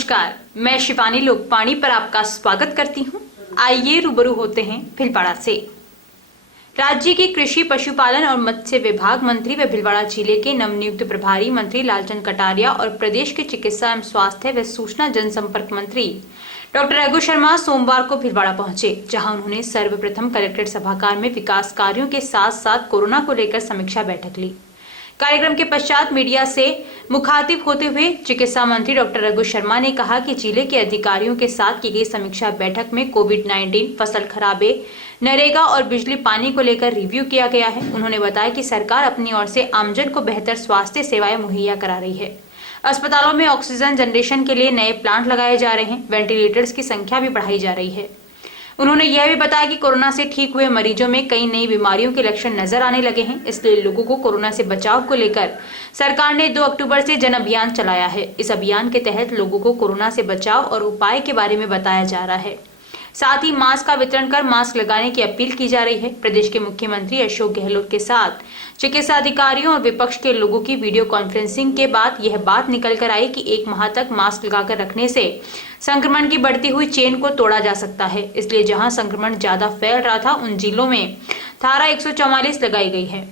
नमस्कार, मैं शिवानी लोकपाणी पर आपका स्वागत करती हूं। आइए रूबरू होते हैं भीलवाड़ा से। राज्य के कृषि, पशुपालन और मत्स्य विभाग मंत्री व भीलवाड़ा जिले के नवनियुक्त प्रभारी मंत्री लालचंद कटारिया और प्रदेश के चिकित्सा एवं स्वास्थ्य व सूचना जनसंपर्क मंत्री डॉक्टर रघु शर्मा सोमवार को भीलवाड़ा पहुंचे, जहां उन्होंने सर्वप्रथम कलेक्ट्रेट सभागार में विकास कार्यों के साथ साथ कोरोना को लेकर समीक्षा बैठक ली। कार्यक्रम के पश्चात मीडिया से मुखातिब होते हुए चिकित्सा मंत्री डॉक्टर रघु शर्मा ने कहा कि जिले के अधिकारियों के साथ की गई समीक्षा बैठक में कोविड-19, फसल खराबे, नरेगा और बिजली पानी को लेकर रिव्यू किया गया है। उन्होंने बताया कि सरकार अपनी ओर से आमजन को बेहतर स्वास्थ्य सेवाएं मुहैया करा रही है। अस्पतालों में ऑक्सीजन जनरेशन के लिए नए प्लांट लगाए जा रहे हैं, वेंटिलेटर्स की संख्या भी बढ़ाई जा रही है। उन्होंने यह भी बताया कि कोरोना से ठीक हुए मरीजों में कई नई बीमारियों के लक्षण नजर आने लगे हैं, इसलिए लोगों को कोरोना से बचाव को लेकर सरकार ने 2 अक्टूबर से जन अभियान चलाया है। इस अभियान के तहत लोगों को कोरोना से बचाव और उपाय के बारे में बताया जा रहा है। साथ ही मास्क का वितरण कर मास्क लगाने की अपील की जा रही है। प्रदेश के मुख्यमंत्री अशोक गहलोत के साथ चिकित्सा अधिकारियों और विपक्ष के लोगों की वीडियो कॉन्फ्रेंसिंग के बाद यह बात निकल कर आई कि 1 माह तक मास्क लगाकर रखने से संक्रमण की बढ़ती हुई चेन को तोड़ा जा सकता है। इसलिए जहां संक्रमण ज्यादा फैल रहा था, उन जिलों में धारा 144 लगाई गई है।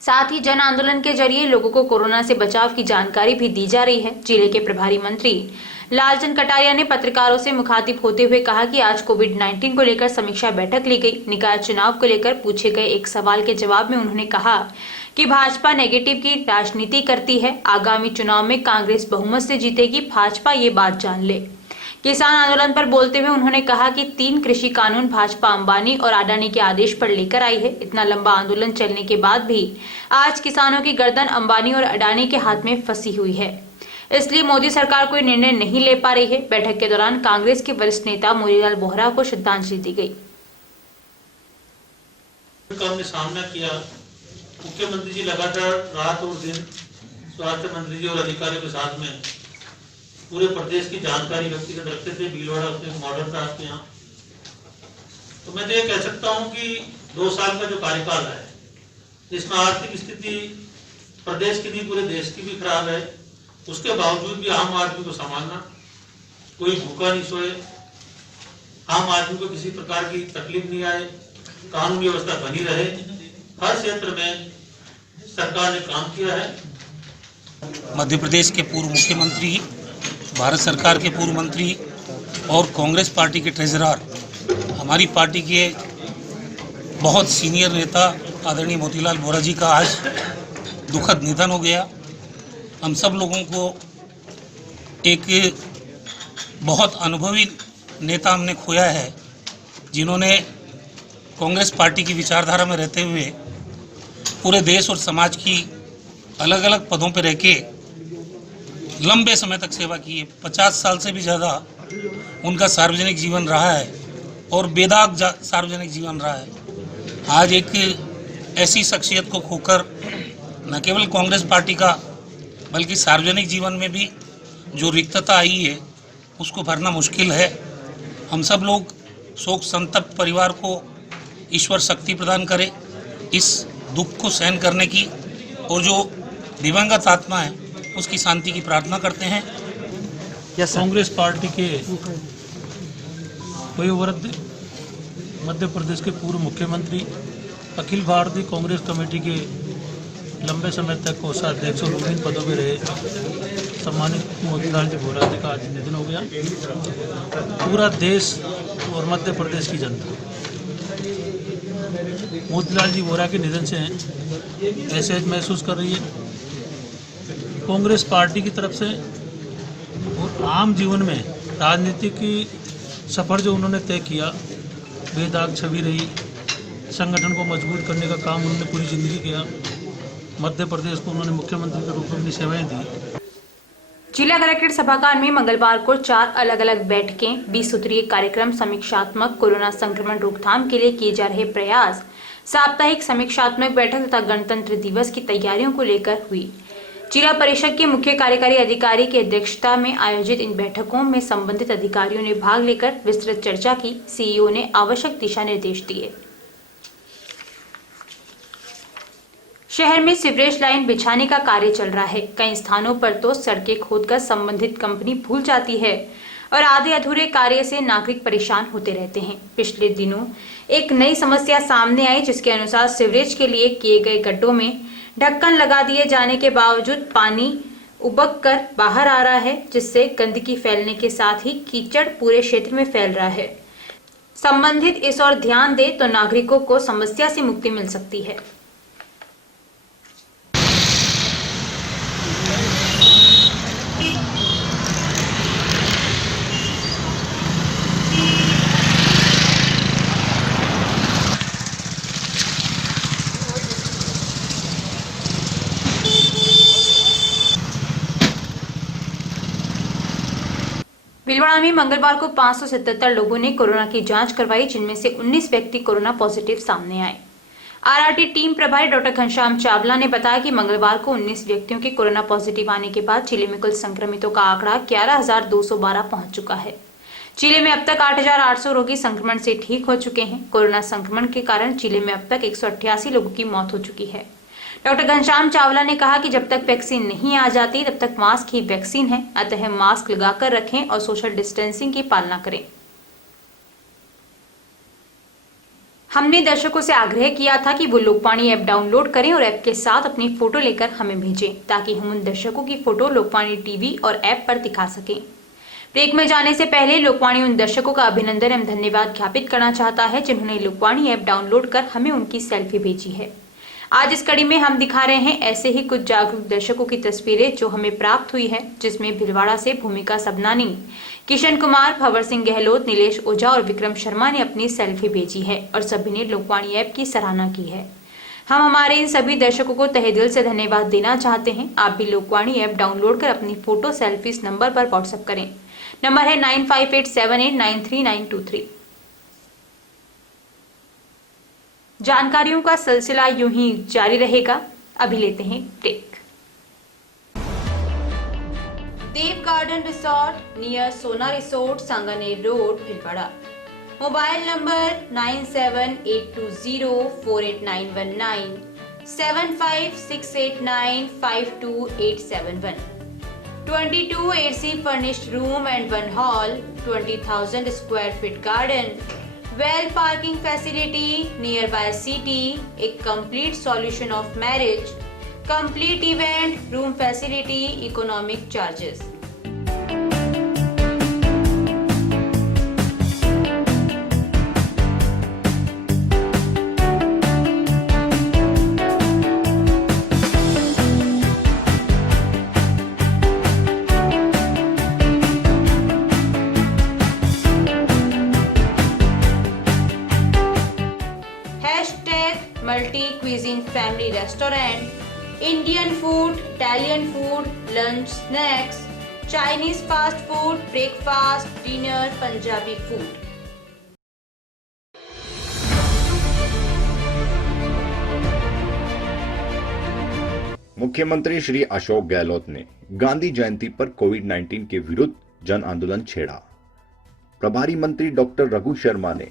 साथ ही जन आंदोलन के जरिए लोगों को कोरोना से बचाव की जानकारी भी दी जा रही है। जिले के प्रभारी मंत्री लालचंद कटारिया ने पत्रकारों से मुखातिब होते हुए कहा कि आज कोविड-19 को लेकर समीक्षा बैठक ली गई। निकाय चुनाव को लेकर पूछे गए एक सवाल के जवाब में उन्होंने कहा कि भाजपा नेगेटिव की राजनीति करती है। आगामी चुनाव में कांग्रेस बहुमत से जीतेगी, भाजपा ये बात जान ले। किसान आंदोलन पर बोलते हुए उन्होंने कहा कि 3 कृषि कानून भाजपा अंबानी और अडानी के आदेश पर लेकर आई है। इतना लंबा आंदोलन चलने के बाद भी आज किसानों की गर्दन अंबानी और अडानी के हाथ में फंसी हुई है, इसलिए मोदी सरकार कोई निर्णय नहीं ले पा रही है। बैठक के दौरान कांग्रेस के वरिष्ठ नेता मोतीलाल वोहरा को श्रद्धांजलि दी गई। हमने सामना किया, मुख्यमंत्री जी लगातार रात और दिन स्वास्थ्य मंत्री जी और अधिकारियों के साथ में पूरे प्रदेश की जानकारी व्यक्तिगत रखते थे। भीलवाड़ा उसमें मॉडल था आपके यहाँ। तो मैं तो ये कह सकता हूँ कि 2 साल का जो कार्यकाल है, जिसमें आर्थिक स्थिति प्रदेश की नहीं पूरे देश की भी खराब है, उसके बावजूद भी आम आदमी को संभालना, कोई भूखा नहीं सोए, आम आदमी को किसी प्रकार की तकलीफ नहीं आए, कानून व्यवस्था बनी रहे, हर क्षेत्र में सरकार ने काम किया है। मध्य प्रदेश के पूर्व मुख्यमंत्री, भारत सरकार के पूर्व मंत्री और कांग्रेस पार्टी के ट्रेजरर, हमारी पार्टी के बहुत सीनियर नेता आदरणीय मोतीलाल वोहरा जी का आज दुखद निधन हो गया। हम सब लोगों को एक बहुत अनुभवी नेता हमने खोया है, जिन्होंने कांग्रेस पार्टी की विचारधारा में रहते हुए पूरे देश और समाज की अलग अलग पदों पर रह के लंबे समय तक सेवा की है। 50 साल से भी ज़्यादा उनका सार्वजनिक जीवन रहा है और बेदाग सार्वजनिक जीवन रहा है। आज एक ऐसी शख्सियत को खोकर न केवल कांग्रेस पार्टी का बल्कि सार्वजनिक जीवन में भी जो रिक्तता आई है उसको भरना मुश्किल है। हम सब लोग शोक संतप्त परिवार को ईश्वर शक्ति प्रदान करे इस दुख को सहन करने की, और जो दिवंगत आत्मा है उसकी शांति की प्रार्थना करते हैं। कांग्रेस पार्टी के वयोवृद्ध मध्य प्रदेश के पूर्व मुख्यमंत्री, अखिल भारतीय कांग्रेस कमेटी के लंबे समय तक कोषाध्यक्ष और विभिन्न पदों में रहे सम्मानित मोतीलाल जी वोहरा जी का आज निधन हो गया। पूरा देश और मध्य प्रदेश की जनता मोतीलाल जी वोहरा के निधन से ऐसे महसूस कर रही है। कांग्रेस पार्टी की तरफ से और आम जीवन में राजनीति की सफ़र जो उन्होंने तय किया, बेदाग छवि रही। संगठन को मजबूत करने का काम उन्होंने पूरी जिंदगी किया। मध्य प्रदेश को उन्होंने मुख्यमंत्री के रूप में अपनी सेवाएं दी। जिला कलेक्ट्रेट सभागार में मंगलवार को 4 अलग अलग बैठकें, 20 सूत्रीय कार्यक्रम, समीक्षात्मक कोरोना संक्रमण रोकथाम के लिए किए जा रहे प्रयास, साप्ताहिक समीक्षात्मक बैठक तथा गणतंत्र दिवस की तैयारियों को लेकर हुई। जिला परिषद के मुख्य कार्यकारी अधिकारी की अध्यक्षता में आयोजित इन बैठकों में संबंधित अधिकारियों ने भाग लेकर विस्तृत चर्चा की। सीईओ ने आवश्यक दिशा निर्देश दिए। शहर में सीवरेज लाइन बिछाने का कार्य चल रहा है। कई स्थानों पर तो सड़कें खोदकर संबंधित कंपनी भूल जाती है और आधे अधूरे कार्य से नागरिक परेशान होते रहते हैं। पिछले दिनों एक नई समस्या सामने आई, जिसके अनुसार सीवरेज के लिए किए गए गड्ढों में ढक्कन लगा दिए जाने के बावजूद पानी उबक कर बाहर आ रहा है, जिससे गंदगी फैलने के साथ ही कीचड़ पूरे क्षेत्र में फैल रहा है। संबंधित इस ओर ध्यान दे तो नागरिकों को समस्या से मुक्ति मिल सकती है। भीलवाड़ा में मंगलवार को 577 लोगों ने कोरोना की जांच करवाई, जिनमें से 19 व्यक्ति कोरोना पॉजिटिव सामने आए। आरआरटी टीम प्रभारी डॉक्टर घनश्याम चावला ने बताया कि मंगलवार को 19 व्यक्तियों के कोरोना पॉजिटिव आने के बाद जिले में कुल संक्रमितों का आंकड़ा 11,212 पहुंच चुका है। जिले में अब तक 8,800 रोगी संक्रमण से ठीक हो चुके हैं। कोरोना संक्रमण के कारण जिले में अब तक 188 लोगों की मौत हो चुकी है। डॉक्टर घनश्याम चावला ने कहा कि जब तक वैक्सीन नहीं आ जाती तब तक मास्क ही वैक्सीन है, अतः मास्क लगाकर रखें और सोशल डिस्टेंसिंग की पालना करें। हमने दर्शकों से आग्रह किया था कि वो लोकवाणी ऐप डाउनलोड करें और ऐप के साथ अपनी फोटो लेकर हमें भेजें, ताकि हम उन दर्शकों की फोटो लोकवाणी टीवी और ऐप पर दिखा सकें। ब्रेक में जाने से पहले लोकवाणी उन दर्शकों का अभिनंदन एवं धन्यवाद ज्ञापित करना चाहता है जिन्होंने लोकवाणी ऐप डाउनलोड कर हमें उनकी सेल्फी भेजी है। आज इस कड़ी में हम दिखा रहे हैं ऐसे ही कुछ जागरूक दर्शकों की तस्वीरें जो हमें प्राप्त हुई है, जिसमें भीलवाड़ा से भूमिका सबनानी, किशन कुमार, भंवर सिंह गहलोत, नीलेश ओझा और विक्रम शर्मा ने अपनी सेल्फी भेजी है और सभी ने लोकवाणी ऐप की सराहना की है। हम हमारे इन सभी दर्शकों को तहे दिल से धन्यवाद देना चाहते हैं। आप भी लोकवाणी ऐप डाउनलोड कर अपनी फोटो सेल्फी इस नंबर पर व्हाट्सएप करें। नंबर है 9587893923। जानकारियों का सिलसिला यूं ही जारी रहेगा। अभी लेते हैं ब्रेक। देव गार्डन रिसोर्ट नियर सोना resort, Sanganer road, Bhilwara. Mobile number 9782048919, 7568952871। 22 AC furnished room and 1 hall, 20,000 square feet garden, well parking facility nearby city, a complete solution of marriage, complete event, room facility, economic charges. Multi cuisine family restaurant, Indian food, Italian food, lunch, snacks, Chinese fast food, breakfast, dinner, Punjabi food. मुख्यमंत्री श्री अशोक गहलोत ने गांधी जयंती पर कोविड-19 के विरुद्ध जन आंदोलन छेड़ा। प्रभारी मंत्री डॉक्टर रघु शर्मा ने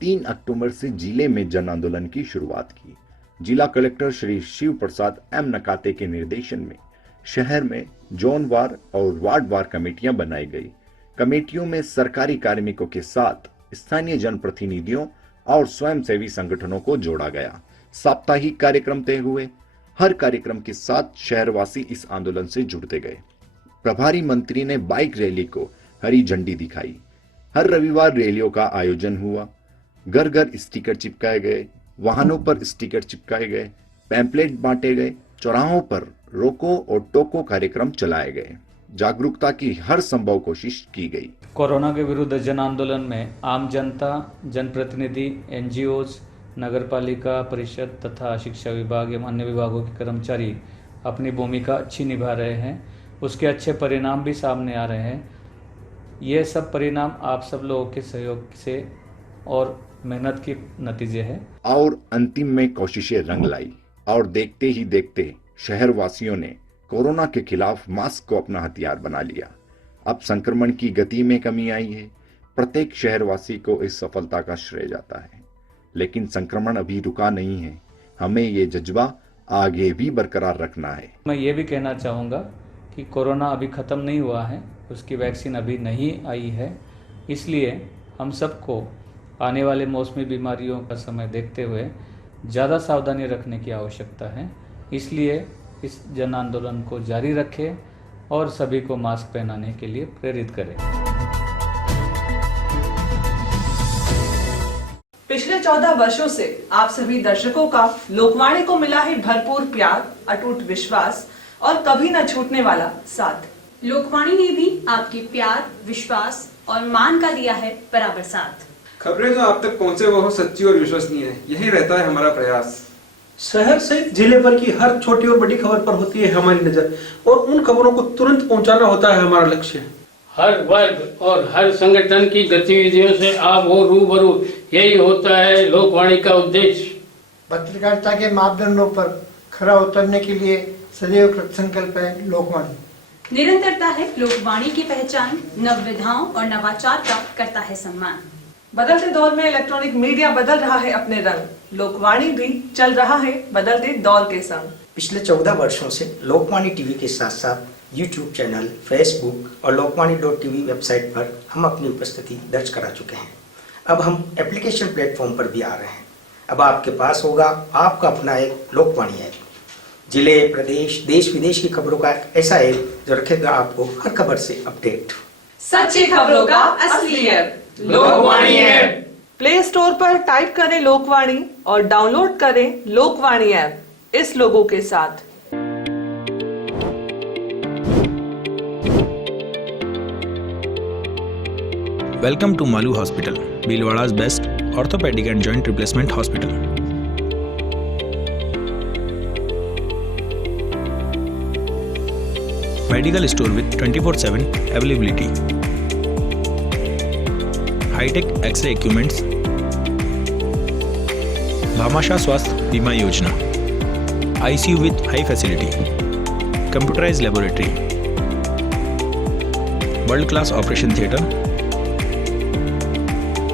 3 अक्टूबर से जिले में जन आंदोलन की शुरुआत की। जिला कलेक्टर श्री शिव प्रसाद एम नकाते के निर्देशन में शहर में जोनवार और वार्डवार कमेटियां बनाई गई। कमेटियों में सरकारी कार्मिकों के साथ स्थानीय जनप्रतिनिधियों और स्वयंसेवी संगठनों को जोड़ा गया। साप्ताहिक कार्यक्रम तय हुए। हर कार्यक्रम के साथ शहरवासी इस आंदोलन से जुड़ते गए। प्रभारी मंत्री ने बाइक रैली को हरी झंडी दिखाई। हर रविवार रैलियों का आयोजन हुआ। घर घर स्टिकर चिपकाए गए, वाहनों पर स्टिकर चिपकाए गए, पैम्पलेट बांटे गए, चौराहों पर रोको और टोको कार्यक्रम चलाए गए। जागरूकता की हर संभव कोशिश की गई। कोरोना के विरुद्ध जन आंदोलन में आम जनता, जनप्रतिनिधि, एनजीओज, नगरपालिका परिषद तथा शिक्षा विभाग एवं अन्य विभागों के कर्मचारी अपनी भूमिका अच्छी निभा रहे हैं। उसके अच्छे परिणाम भी सामने आ रहे हैं। ये सब परिणाम आप सब लोगों के सहयोग से और मेहनत के नतीजे हैं। और अंतिम में कोशिशें रंग लाई और देखते ही देखते शहरवासियों ने कोरोना के खिलाफ मास्क को अपना हथियार बना लिया। अब संक्रमण की गति में कमी आई है। प्रत्येक शहरवासी को इस सफलता का श्रेय जाता है। लेकिन संक्रमण अभी रुका नहीं है। हमें ये जज्बा आगे भी बरकरार रखना है। मैं ये भी कहना चाहूँगा कि कोरोना अभी ख़त्म नहीं हुआ है, उसकी वैक्सीन अभी नहीं आई है, इसलिए हम सबको आने वाले मौसमी बीमारियों का समय देखते हुए ज़्यादा सावधानी रखने की आवश्यकता है। इसलिए इस जन आंदोलन को जारी रखें और सभी को मास्क पहनाने के लिए प्रेरित करें। पिछले 14 वर्षों से आप सभी दर्शकों का लोकवाणी को मिला है भरपूर प्यार, अटूट विश्वास और कभी न छूटने वाला साथ। लोकवाणी ने भी आपके प्यार, विश्वास और मान का दिया है बराबर साथ। खबरें जो आप तक पहुंचे वो हो सच्ची और विश्वसनीय है, यही रहता है हमारा प्रयास। शहर सहित जिले भर की हर छोटी और बड़ी खबर पर होती है हमारी नजर और उन खबरों को तुरंत पहुंचाना होता है हमारा लक्ष्य। हर वर्ग और हर संगठन की गतिविधियों से आप हो रूबरू, यही होता है लोकवाणी का उद्देश्य। पत्रकारिता के मापदंडों पर खरा उतरने के लिए सदैव कृतसंकल्प है लोकवाणी। निरंतरता है लोकवाणी की पहचान, नवविधाओं और नवाचार का करता है सम्मान। बदलते दौर में इलेक्ट्रॉनिक मीडिया बदल रहा है अपने रंग, लोकवाणी भी चल रहा है बदलते दौर के संग। पिछले 14 वर्षों से लोकवाणी टीवी के साथ साथ यूट्यूब चैनल, फेसबुक और लोकवाणी.tv वेबसाइट पर हम अपनी उपस्थिति दर्ज करा चुके हैं। अब हम एप्लीकेशन प्लेटफॉर्म पर भी आ रहे हैं। अब आपके पास होगा आपका अपना एक लोकवाणी ऐप, जिले, प्रदेश, देश विदेश की खबरों का ऐसा ऐप जो रखेगा आपको हर खबर से अपडेट। सच्ची खबरों का असली app Lokvani app. Play store पर टाइप करें लोकवाणी और डाउनलोड करें लोकवाणी ऐप इस लोगों के साथ। Welcome to Malu Hospital, Bhilwara's best orthopedic and joint replacement hospital. Medical store with 24/7 availability. High-tech X-ray equipments. Bhamasha Swasth Bima Yojana. ICU with high facility. Computerized laboratory. World-class operation theatre.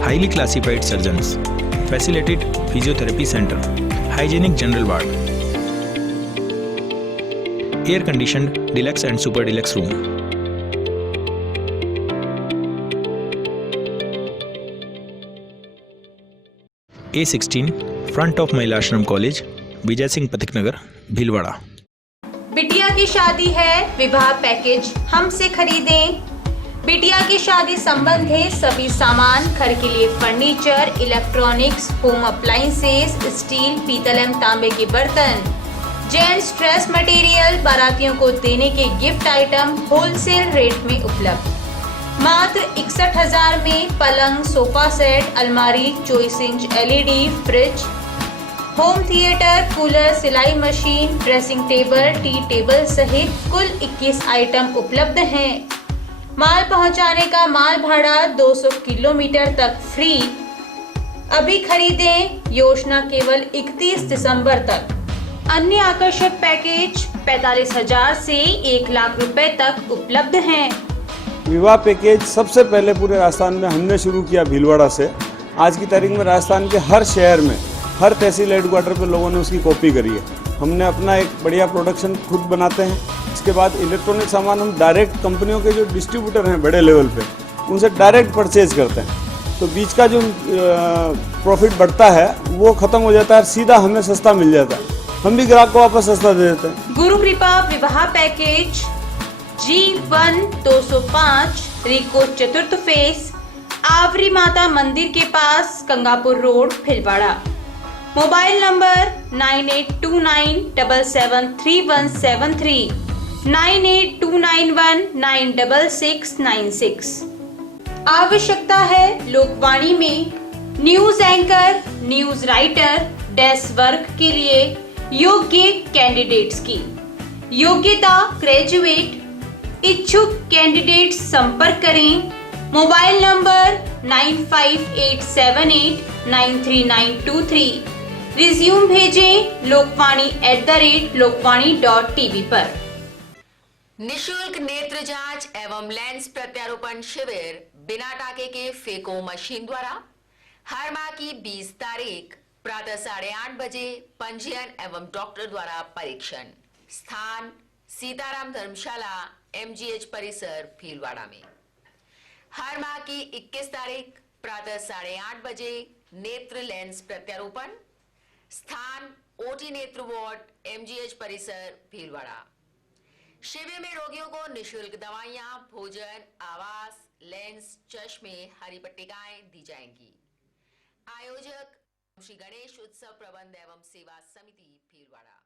Highly classified surgeons, facilitated physiotherapy center, hygienic general ward, air conditioned deluxe and super deluxe room. A16 front of Mahila Ashram College, Vijay Singh Pathik Nagar, Bhilwara. बिटिया की शादी है, विवाह package हमसे खरीदें। बिटिया की शादी संबंधी सभी सामान, घर के लिए furniture, electronics, home appliances, steel, पीतल एवं तांबे के बर्तन, जेंट्स ड्रेस मटेरियल, बारातियों को देने के गिफ्ट आइटम होलसेल रेट में उपलब्ध। मात्र 61,000 में पलंग, सोफा सेट, अलमारी, 24 inch LED, fridge, home theatre, cooler, सिलाई machine, dressing table, tea table सहित कुल 21 आइटम उपलब्ध हैं। माल पहुंचाने का माल भाड़ा 200 किलोमीटर तक फ्री। अभी खरीदें, योजना केवल 31 दिसंबर तक। अन्य आकर्षक पैकेज 45,000 से 1 लाख रुपए तक उपलब्ध हैं। विवाह पैकेज सबसे पहले पूरे राजस्थान में हमने शुरू किया भीलवाड़ा से। आज की तारीख में राजस्थान के हर शहर में, हर तहसील हेडक्वार्टर पे लोगों ने उसकी कॉपी करी है। हमने अपना एक बढ़िया प्रोडक्शन खुद बनाते हैं। इसके बाद इलेक्ट्रॉनिक सामान हम डायरेक्ट कंपनियों के जो डिस्ट्रीब्यूटर हैं बड़े लेवल पे, उनसे डायरेक्ट परचेज करते हैं। तो बीच का जो प्रॉफिट बढ़ता है वो खत्म हो जाता है, सीधा हमें सस्ता मिल जाता है। हम भी ग्राहक को वापस सस्ता दे देते हैं। गुरु कृपा विवाह पैकेज G1 205 रिको चतुर्थ फेस, आवरी माता मंदिर के पास, Gangapur road, Bhilwara. Mobile number 9829773173, 9829196696। आवश्यकता है लोकवाणी में news anchor, news writer, desk work के लिए योग्य कैंडिडेट्स की। योग्यता ग्रेजुएट। इच्छुक कैंडिडेट संपर्क करें। Mobile number 9587893923। रिज्यूम भेजें lokvani@lokvani.tv पर। निशुल्क नेत्र जांच एवं लेंस प्रत्यारोपण शिविर बिना टाके के फेको मशीन द्वारा हर माह की 20 तारीख प्रातः 8:30 बजे पंजीयन एवं डॉक्टर द्वारा परीक्षण। स्थान सीताराम धर्मशाला, MGH परिसर, भीलवाड़ा में। हर माह की 21 तारीख प्रातः 8:30 बजे नेत्र लेंस प्रत्यारोपण। स्थान OT नेत्र वार्ड, MGH परिसर, भीलवाड़ा। शिविर में रोगियों को निःशुल्क दवाइयां, भोजन, आवास, लेंस, चश्मे, हरी पट्टिकाएं दी जाएंगी। आयोजक श्री गणेश उत्सव प्रबंध एवं सेवा समिति, भीलवाड़ा।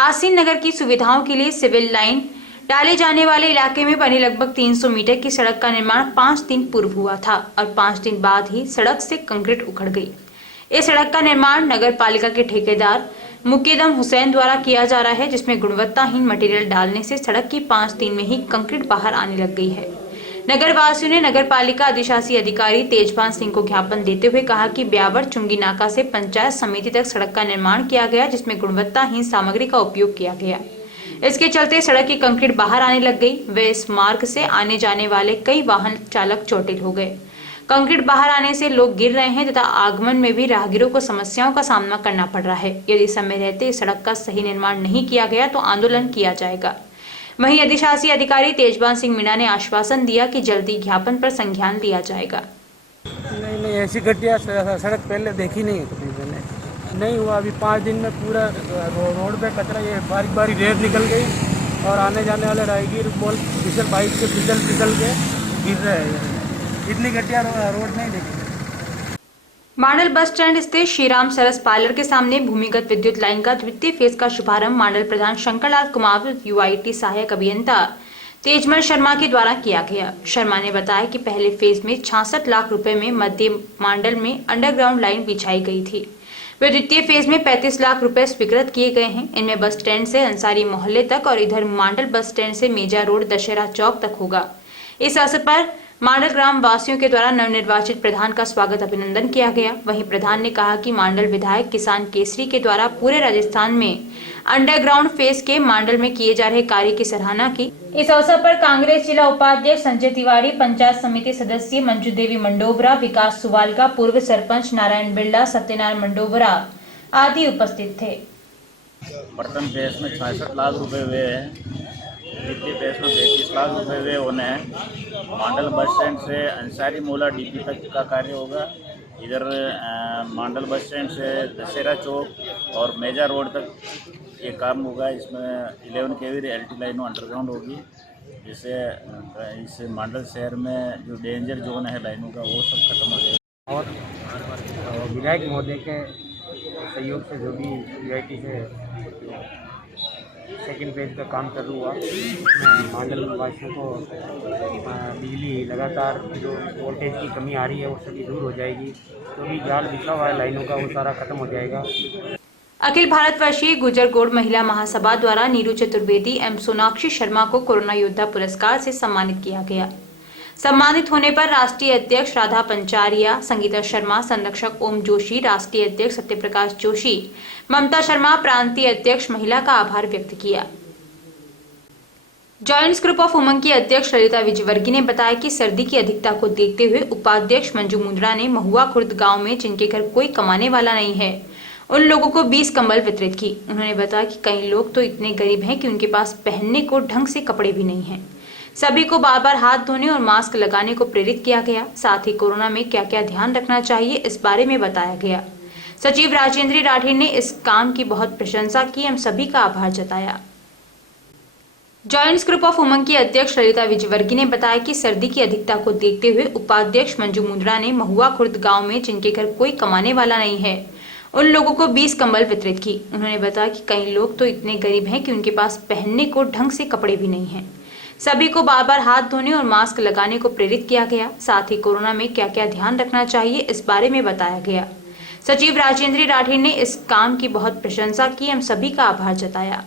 आसीन नगर की सुविधाओं के लिए सिविल लाइन डाले जाने वाले इलाके में बनी लगभग 300 मीटर की सड़क का निर्माण 5 दिन पूर्व हुआ था और 5 दिन बाद ही सड़क से कंक्रीट उखड़ गई। इस सड़क का निर्माण नगर पालिका के ठेकेदार मुकेदम हुसैन द्वारा किया जा रहा है, जिसमें गुणवत्ताहीन मटेरियल डालने से सड़क की 5 दिन में ही कंक्रीट बाहर आने लग गई है। नगर वासियों ने नगर पालिका अधिशासी अधिकारी तेजपाल सिंह को ज्ञापन देते हुए कहा कि ब्यावर चुंगी नाका से पंचायत समिति तक सड़क का निर्माण किया गया, जिसमें गुणवत्ताहीन सामग्री का उपयोग किया गया। इसके चलते सड़क की कंक्रीट बाहर आने लग गई। वे इस मार्ग से आने जाने वाले कई वाहन चालक चोटिल हो गए। कंक्रीट बाहर आने से लोग गिर रहे हैं तथा आगमन में भी राहगीरों को समस्याओं का सामना करना पड़ रहा है। यदि समय रहते इस सड़क का सही निर्माण नहीं किया गया तो आंदोलन किया जाएगा। वहीं अधिशासी अधिकारी तेजपाल सिंह मीणा ने आश्वासन दिया कि जल्दी ज्ञापन पर संज्ञान लिया जाएगा। नहीं, ऐसी घटिया सड़क पहले देखी नहीं है कभी मैंने। नहीं हुआ, अभी 5 दिन में पूरा रोड पे कचरा, ये बारीक बारीक रेत निकल गई और आने जाने वाले राहगीर बोल फिसल बाइक से फिसल के गिर रहे हैं। इतनी घटिया रोड नहीं देखी। मांडल बस स्टैंड स्थित श्रीराम सरस पार्लर के सामने भूमिगत विद्युत लाइन का द्वितीय फेज का शुभारंभ मांडल प्रधान शंकरलाल कुमार, UIT सहायक अभियंता तेजमल शर्मा के द्वारा किया गया। शर्मा ने बताया कि पहले फेज में 66 लाख रुपए में मध्य मांडल में अंडरग्राउंड लाइन बिछाई गई थी। वे द्वितीय फेज में 35 लाख रुपए स्वीकृत किए गए हैं। इनमें बस स्टैंड से अंसारी मोहल्ले तक और इधर मांडल बस स्टैंड से मेजा रोड दशहरा चौक तक होगा। इस अवसर पर मांडल ग्राम वासियों के द्वारा नवनिर्वाचित प्रधान का स्वागत अभिनंदन किया गया। वहीं प्रधान ने कहा कि मांडल विधायक किसान केसरी के द्वारा पूरे राजस्थान में अंडरग्राउंड फेज के मांडल में किए जा रहे कार्य की सराहना की। इस अवसर पर कांग्रेस जिला उपाध्यक्ष संजय तिवारी, पंचायत समिति सदस्य मंजू देवी मंडोबरा, विकास सुवालका, पूर्व सरपंच नारायण बिरला, सत्यनारायण मंडोबरा आदि उपस्थित थे। प्रथम फेज में 66 लाख रुपए हुए हैं, द्वितीय फेज में 35 लाख रुपए हुए होने हैं। मांडल बस स्टैंड से अंसारी मोहल्ला DP तक का कार्य होगा। इधर मांडल बस स्टैंड से दशहरा चौक और मेजा रोड तक ये काम होगा। इसमें 11 kV LT लाइनों अंडरग्राउंड होगी, जिससे इस मांडल शहर में जो डेंजर जोन है लाइनों का वो सब खत्म हो जाएगा। और विधायक महोदय के सहयोग से जो भी UIT से सेकेंड फेज का काम चालू हुआ, मांडल वासियों को बिजली लगातार जो वोल्टेज की कमी आ रही है वो सभी दूर हो जाएगी। तो भी जाल बिछा हुआ है लाइनों का वो सारा खत्म हो जाएगा। अखिल भारतवर्षीय गुर्जर गौड़ महिला महासभा द्वारा नीरू चतुर्वेदी एवं सोनाक्षी शर्मा को कोरोना योद्धा पुरस्कार से सम्मानित किया गया। सम्मानित होने पर राष्ट्रीय अध्यक्ष राधा पंचारिया, संगीता शर्मा, संरक्षक ओम जोशी, राष्ट्रीय अध्यक्ष सत्यप्रकाश जोशी, ममता शर्मा, प्रांतीय अध्यक्ष महिला का आभार व्यक्त किया। जॉइंट्स ग्रुप ऑफ वुमेन की अध्यक्ष ललिता विजयवर्गीय ने बताया कि सर्दी की अधिकता को देखते हुए उपाध्यक्ष मंजू मुंद्रा ने महुआ खुर्द गांव में जिनके घर कोई कमाने वाला नहीं है उन लोगों को 20 कंबल वितरित की। उन्होंने बताया कि कई लोग तो इतने गरीब हैं कि उनके पास पहनने को ढंग से कपड़े भी नहीं हैं। सभी को बार बार हाथ धोने और मास्क लगाने को प्रेरित किया गया। साथ ही कोरोना में क्या क्या ध्यान रखना चाहिए इस बारे में बताया गया। सचिव राजेंद्र राठौर ने इस काम की बहुत प्रशंसा की एवं सभी का आभार जताया। जॉइंट्स ग्रुप ऑफ वुमेन की अध्यक्ष ललिता विजयवर्गीय ने बताया कि सर्दी की अधिकता को देखते हुए उपाध्यक्ष मंजू मुंद्रा ने महुआ खुर्द गांव में जिनके घर कोई कमाने वाला नहीं है उन लोगों को 20 कंबल वितरित की। उन्होंने बताया कि कई लोग तो इतने गरीब हैं कि उनके पास पहनने को ढंग से कपड़े भी नहीं हैं। सभी को बार बार हाथ धोने और मास्क लगाने को प्रेरित किया गया। साथ ही कोरोना में क्या क्या ध्यान रखना चाहिए इस बारे में बताया गया। सचिव राजेंद्र राठौर ने इस काम की बहुत प्रशंसा की एवं सभी का आभार जताया।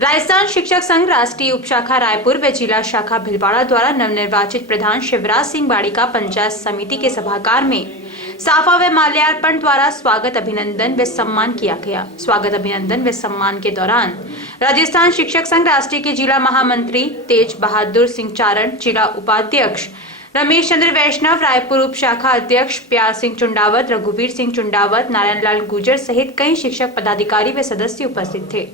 राजस्थान शिक्षक संघ राष्ट्रीय उपशाखा रायपुर व जिला शाखा भिलवाड़ा द्वारा नवनिर्वाचित प्रधान शिवराज सिंह बाड़ी का पंचायत समिति के सभागार में साफा व माल्यार्पण द्वारा स्वागत अभिनंदन व सम्मान किया गया। स्वागत अभिनंदन व सम्मान के दौरान राजस्थान शिक्षक संघ राष्ट्रीय के जिला महामंत्री तेज बहादुर सिंह चारण, जिला उपाध्यक्ष रमेश चंद्र वैष्णव, रायपुर उप शाखा अध्यक्ष प्यार सिंह चुंडावत, रघुवीर सिंह चुंडावत, नारायण लाल गुर्जर सहित कई शिक्षक पदाधिकारी व सदस्य उपस्थित थे।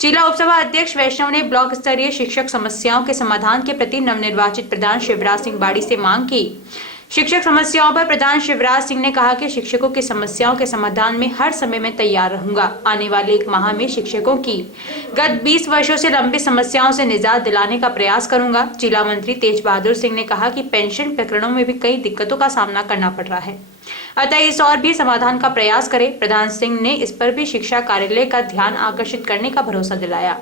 जिला उपसभा अध्यक्ष वैष्णव ने ब्लॉक स्तरीय शिक्षक समस्याओं के समाधान के प्रति नवनिर्वाचित प्रधान शिवराज सिंह बाड़ी से मांग की। शिक्षक समस्याओं पर प्रधान शिवराज सिंह ने कहा कि शिक्षकों की समस्याओं के समाधान में हर समय में तैयार रहूंगा। आने वाले 1 माह में शिक्षकों की गत 20 वर्षों से लंबी समस्याओं से निजात दिलाने का प्रयास करूंगा। जिला मंत्री तेज बहादुर सिंह ने कहा कि पेंशन प्रकरणों में भी कई दिक्कतों का सामना करना पड़ रहा है, अतः इस और भी समाधान का प्रयास करें। प्रधान सिंह ने इस पर भी शिक्षा कार्यालय का ध्यान आकर्षित करने का भरोसा दिलाया।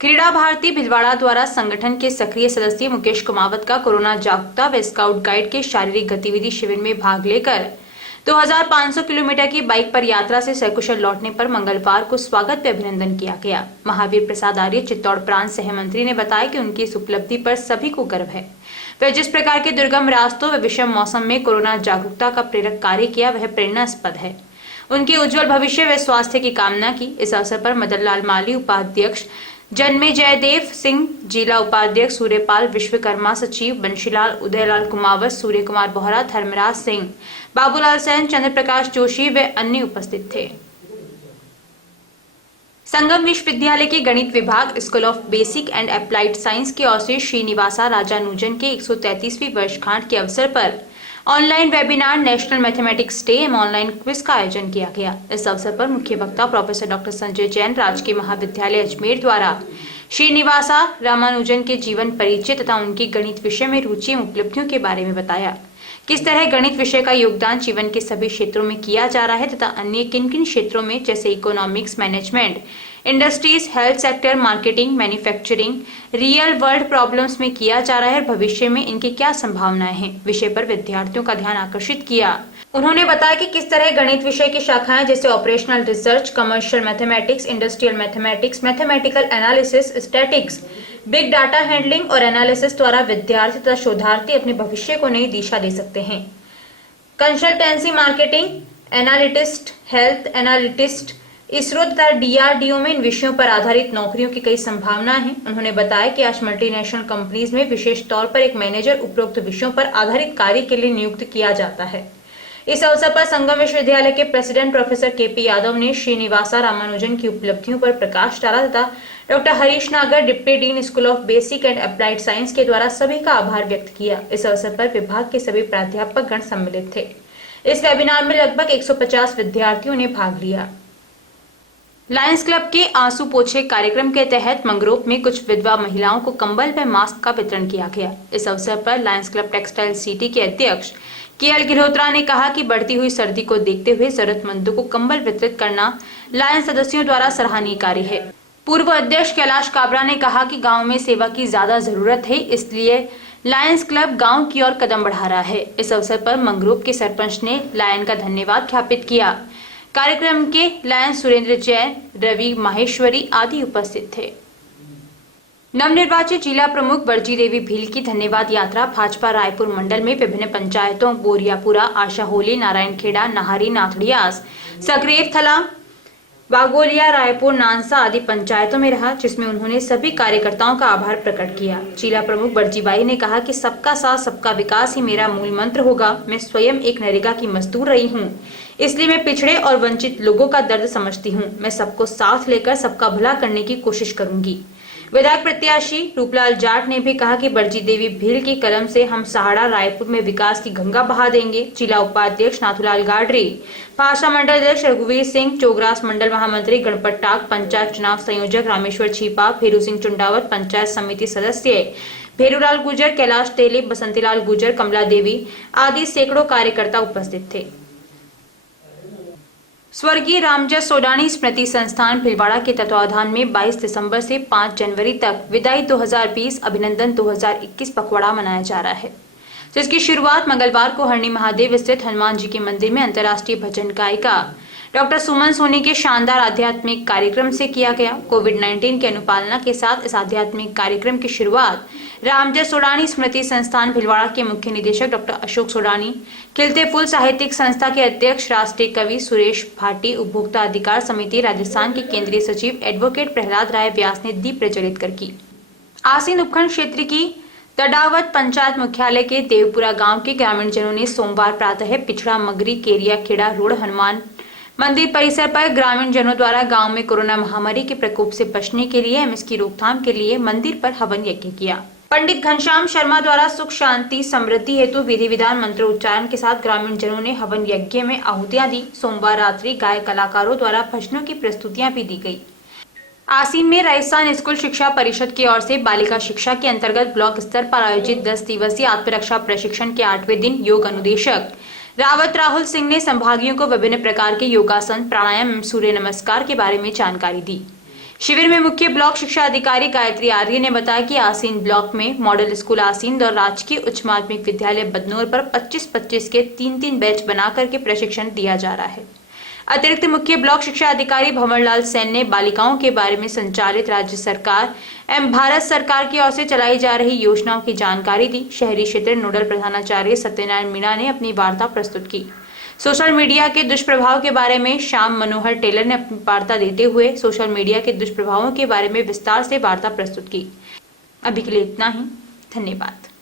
क्रीड़ा भारती भिलवाड़ा द्वारा संगठन के सक्रिय सदस्य मुकेश कुमावत का कोरोना जागरूकता व स्काउट गाइड के शारीरिक गतिविधि शिविर में भाग लेकर 2500 किलोमीटर की बाइक पर यात्रा से सकुशल लौटने पर मंगलवार को स्वागत व अभिनंदन किया गया। महावीर प्रसाद आर्य, चित्तौड़ प्रांत सह मंत्री ने बताया कि उनकी इस उपलब्धि पर सभी को गर्व है। वह जिस प्रकार के दुर्गम रास्तों व विषम मौसम में कोरोना जागरूकता का प्रेरक कार्य किया, वह प्रेरणास्पद है। उनके उज्जवल भविष्य व स्वास्थ्य की कामना की। इस अवसर पर मदन लाल माली, उपाध्यक्ष जन्मे जयदेव सिंह, जिला उपाध्यक्ष सूर्यपाल विश्वकर्मा, सचिव बंशीलाल, उदयलाल कुमावत, सूर्य कुमार बोहरा, धर्मराज सिंह, बाबूलाल सैन, चंद्र प्रकाश जोशी व अन्य उपस्थित थे। संगम विश्वविद्यालय के गणित विभाग, school of basic and applied science की ओर से श्रीनिवासा राजानुजन के 133वीं वर्षगांठ के अवसर पर online webinar national mathematics day एवं ऑनलाइन क्विज का आयोजन किया गया। इस अवसर पर मुख्य वक्ता प्रोफेसर डॉक्टर संजय जैन, राजकीय महाविद्यालय अजमेर द्वारा श्रीनिवासा रामानुजन के जीवन परिचय तथा उनकी गणित विषय में रुचि एवं उपलब्धियों के बारे में बताया। किस तरह गणित विषय का योगदान जीवन के सभी क्षेत्रों में किया जा रहा है तथा अन्य किन किन क्षेत्रों में जैसे economics, management, industries, health sector, marketing, manufacturing, real world problems में किया जा रहा है और भविष्य में इनकी क्या संभावनाएं हैं, विषय पर विद्यार्थियों का ध्यान आकर्षित किया। उन्होंने बताया कि किस तरह गणित विषय की शाखाएं जैसे operational research, commercial mathematics, industrial mathematics, mathematical analysis, statics, big data handling और एनालिसिस द्वारा विद्यार्थी तथा शोधार्थी अपने भविष्य को नई दिशा दे सकते हैं। कंसल्टेंसी, मार्केटिंग एनालिटिस्ट, हेल्थ एनालिटिस्ट, इसरो तथा DRDO में इन विषयों पर आधारित नौकरियों की कई संभावनाएं हैं। उन्होंने बताया कि आज मल्टीनेशनल कंपनीज में विशेष तौर पर एक मैनेजर उपरोक्त विषयों पर आधारित कार्य के लिए नियुक्त किया जाता है। इस अवसर पर संगम विश्वविद्यालय के प्रेसिडेंट प्रोफेसर KP यादव ने श्रीनिवासा रामानुजन की उपलब्धियों पर प्रकाश डाला तथा डॉक्टर हरीश नागर, deputy dean, school of basic and applied science के द्वारा सभी का आभार व्यक्त किया। इस अवसर पर विभाग के सभी प्राध्यापक गण सम्मिलित थे। इस वेबिनार में लगभग 150 विद्यार्थियों ने भाग लिया। लायंस क्लब के आंसू पोछे कार्यक्रम के तहत मंगरोप में कुछ विधवा महिलाओं को कंबल व मास्क का वितरण किया गया। इस अवसर पर लायंस क्लब टेक्सटाइल सिटी के अध्यक्ष KL गिरहोत्रा ने कहा कि बढ़ती हुई सर्दी को देखते हुए जरूरतमंदों को कंबल वितरित करना लायंस सदस्यों द्वारा सराहनीय कार्य है। पूर्व अध्यक्ष कैलाश काबरा ने कहा कि गांव में सेवा की ज्यादा जरूरत है, इसलिए लायंस क्लब गांव की ओर कदम बढ़ा रहा है। इस अवसर पर मंगरोप के सरपंच ने लायन का धन्यवाद ज्ञापित किया। कार्यक्रम के लायन सुरेंद्र जैन, रवि माहेश्वरी आदि उपस्थित थे। नवनिर्वाचित जिला प्रमुख बरजी देवी भील की धन्यवाद यात्रा भाजपा रायपुर मंडल में विभिन्न पंचायतों बोरियापुरा, आशा होली, नारायणखेड़ा, नाहरी, नाथड़ियास, सकरेव थला, बागोलिया, रायपुर, नानसा आदि पंचायतों में रहा, जिसमें उन्होंने सभी कार्यकर्ताओं का आभार प्रकट किया। जिला प्रमुख बरजीबाई ने कहा कि सबका साथ सबका विकास ही मेरा मूल मंत्र होगा। मैं स्वयं एक नरेगा की मजदूर रही हूँ, इसलिए मैं पिछड़े और वंचित लोगों का दर्द समझती हूँ। मैं सबको साथ लेकर सबका भला करने की कोशिश करूंगी। विधायक प्रत्याशी रूपलाल जाट ने भी कहा कि बरजी देवी भील की कलम से हम सहाड़ा रायपुर में विकास की गंगा बहा देंगे। जिला उपाध्यक्ष नाथूलाल गाडरी, भाषा मंडल अध्यक्ष रघुवीर सिंह, चोगरास मंडल महामंत्री गणपत टाक, पंचायत चुनाव संयोजक रामेश्वर छिपा, फेरू सिंह चुंडावत, पंचायत समिति सदस्य भेरूलाल गुर्जर, कैलाश तेली, बसंतीलाल गुर्जर, कमला देवी आदि सैकड़ों कार्यकर्ता उपस्थित थे। स्वर्गीय रामजस सोडानी स्मृति संस्थान भिलवाड़ा के तत्वावधान में 22 दिसंबर से 5 जनवरी तक विदाई 2020 अभिनंदन 2021 पखवाड़ा मनाया जा रहा है, जिसकी शुरुआत मंगलवार को हरणी महादेव स्थित हनुमान जी के मंदिर में अंतर्राष्ट्रीय भजन गायिका डॉक्टर सुमन सोनी के शानदार आध्यात्मिक कार्यक्रम से किया गया। कोविड-19 की अनुपालना के साथ इस आध्यात्मिक कार्यक्रम की शुरुआत रामजस सोडानी स्मृति संस्थान भिलवाड़ा के मुख्य निदेशक डॉक्टर अशोक सोडानी, खिलते फूल साहित्यिक संस्था के अध्यक्ष राष्ट्रीय कवि सुरेश भाटी, उपभोक्ता अधिकार समिति राजस्थान के केंद्रीय सचिव एडवोकेट प्रहलाद राय व्यास ने दीप प्रज्वलित कर की। आसीन उपखंड क्षेत्र की तडावत पंचायत मुख्यालय के देवपुरा गांव के ग्रामीण जनों ने सोमवार प्रातः पिछड़ा मगरी केरिया खेड़ा रोड हनुमान मंदिर परिसर पर ग्रामीण जनों द्वारा गांव में कोरोना महामारी के प्रकोप से बचने के लिए एवं इसकी रोकथाम के लिए मंदिर पर हवन यज्ञ किया। पंडित घनश्याम शर्मा द्वारा सुख शांति समृद्धि हेतु विधि विधान मंत्र उच्चारण के साथ ग्रामीण जनों ने हवन यज्ञ में आहुतियां दी। सोमवार रात्रि गायक कलाकारों द्वारा भजनों की प्रस्तुतियां भी दी गई। आसीन में राजस्थान स्कूल शिक्षा परिषद की ओर से बालिका शिक्षा के अंतर्गत ब्लॉक स्तर पर आयोजित 10 दिवसीय आत्मरक्षा प्रशिक्षण के 8वें दिन योग अनुदेशक रावत राहुल सिंह ने संभागियों को विभिन्न प्रकार के योगासन, प्राणायाम एवं सूर्य नमस्कार के बारे में जानकारी दी। शिविर में मुख्य ब्लॉक शिक्षा अधिकारी गायत्री आर्य ने बताया कि आसीन ब्लॉक में मॉडल स्कूल आसीन और राजकीय उच्च माध्यमिक विद्यालय बदनौर पर 25-25 के 3-3 बैच बनाकर के प्रशिक्षण दिया जा रहा है। अतिरिक्त मुख्य ब्लॉक शिक्षा अधिकारी भंवरलाल सेन ने बालिकाओं के बारे में संचालित राज्य सरकार एवं भारत सरकार की ओर से चलाई जा रही योजनाओं की जानकारी दी। शहरी क्षेत्र नोडल प्रधानाचार्य सत्यनारायण मीणा ने अपनी वार्ता प्रस्तुत की। सोशल मीडिया के दुष्प्रभाव के बारे में श्याम मनोहर टेलर ने अपनी वार्ता देते हुए सोशल मीडिया के दुष्प्रभावों के बारे में विस्तार से वार्ता प्रस्तुत की। अभी के लिए इतना ही, धन्यवाद।